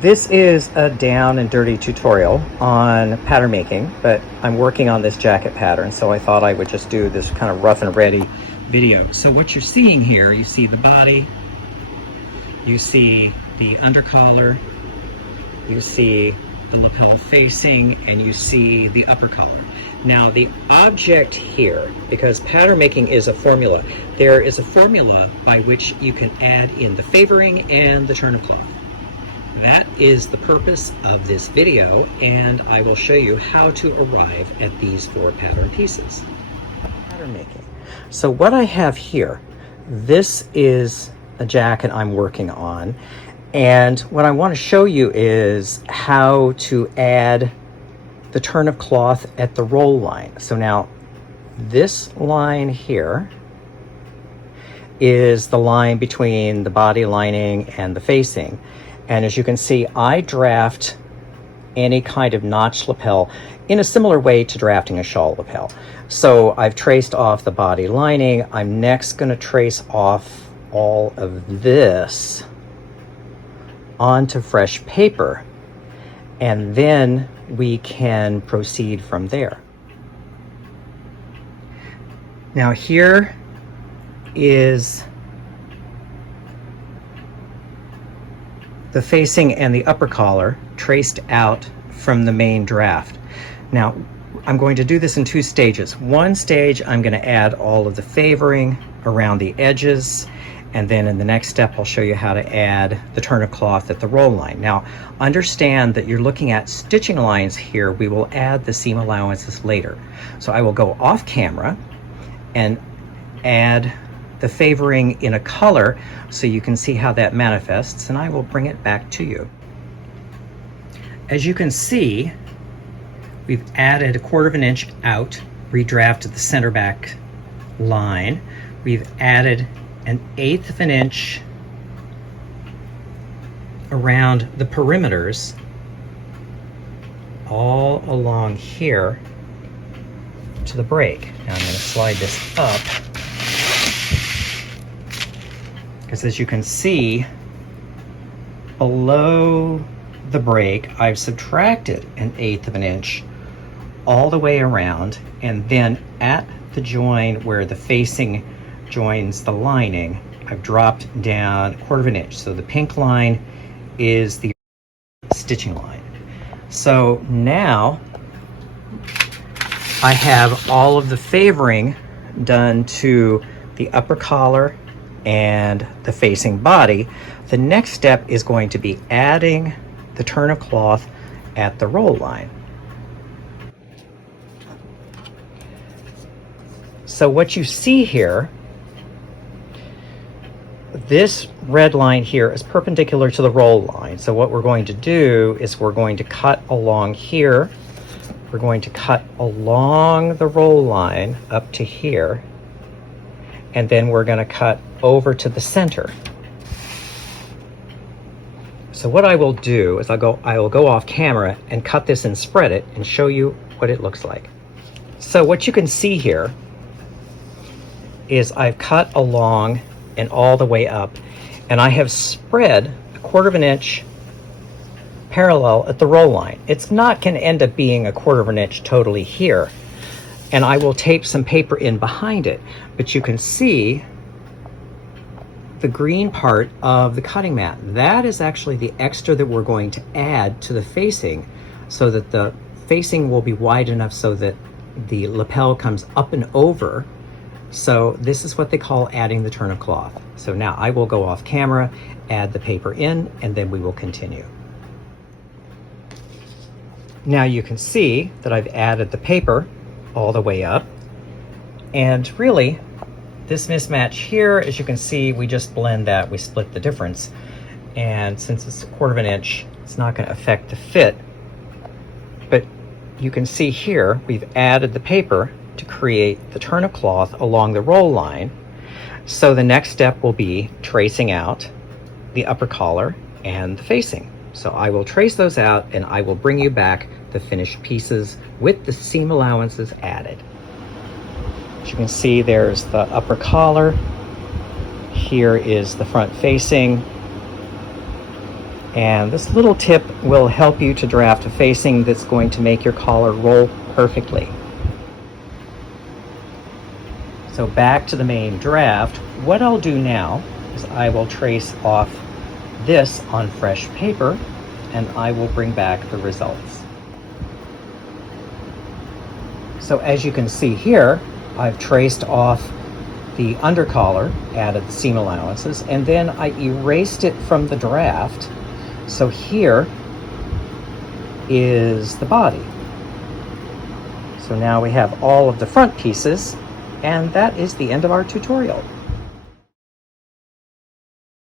This is a down and dirty tutorial on pattern making, but I'm working on this jacket pattern, so I thought I would just do this kind of rough and ready video. So what you're seeing here, you see the body, you see the undercollar, you see the lapel facing, and you see the upper collar. Now the object here, because pattern making is a formula, there is a formula by which you can add in the favoring and the turn of cloth. That is the purpose of this video, and I will show you how to arrive at these 4 pattern pieces. Pattern making. So what I have here, this is a jacket I'm working on, and what I want to show you is how to add the turn of cloth at the roll line. So now this line here is the line between the body lining and the facing. And as you can see, I draft any kind of notch lapel in a similar way to drafting a shawl lapel. So I've traced off the body lining. I'm next going to trace off all of this onto fresh paper, and then we can proceed from there. Now here is the facing and the upper collar traced out from the main draft. Now I'm going to do this in 2 stages. One stage, I'm going to add all of the favoring around the edges, and then in the next step I'll show you how to add the turn of cloth at the roll line. Now understand that you're looking at stitching lines here. We will add the seam allowances later. So I will go off camera and add the favoring in a color so you can see how that manifests, and I will bring it back to you. As you can see, we've added 1/4 of an inch out, redrafted the center back line. We've added 1/8 of an inch around the perimeters all along here to the break. Now I'm going to slide this up, because as you can see, below the break, I've subtracted 1/8 of an inch all the way around, and then at the join where the facing joins the lining, I've dropped down 1/4 of an inch. So the pink line is the stitching line. So now I have all of the favoring done to the upper collar and the facing body. The next step is going to be adding the turn of cloth at the roll line. So what you see here, this red line here is perpendicular to the roll line. So what we're going to do is we're going to cut along here. We're going to cut along the roll line up to here, and then we're going to cut over to the center. So what I will do is I will go off camera and cut this and spread it and show you what it looks like. So what you can see here is I've cut along and all the way up, and I have spread 1/4 of an inch parallel at the roll line. It's not going to end up being 1/4 of an inch totally here, and I will tape some paper in behind it, but you can see the green part of the cutting mat. That is actually the extra that we're going to add to the facing, so that the facing will be wide enough so that the lapel comes up and over. So this is what they call adding the turn of cloth. So now I will go off camera, add the paper in, and then we will continue. Now you can see that I've added the paper all the way up, and really this mismatch here, as you can see, we just blend that, we split the difference, and since it's 1/4 of an inch, it's not going to affect the fit. But you can see here we've added the paper to create the turn of cloth along the roll line. So the next step will be tracing out the upper collar and the facing. So I will trace those out, and I will bring you back the finished pieces with the seam allowances added. As you can see, there's the upper collar. Here is the front facing. And this little tip will help you to draft a facing that's going to make your collar roll perfectly. So back to the main draft, what I'll do now is I will trace off this on fresh paper and I will bring back the results. So as you can see here, I've traced off the undercollar, added the seam allowances, and then I erased it from the draft. So here is the body. So now we have all of the front pieces, and that is the end of our tutorial.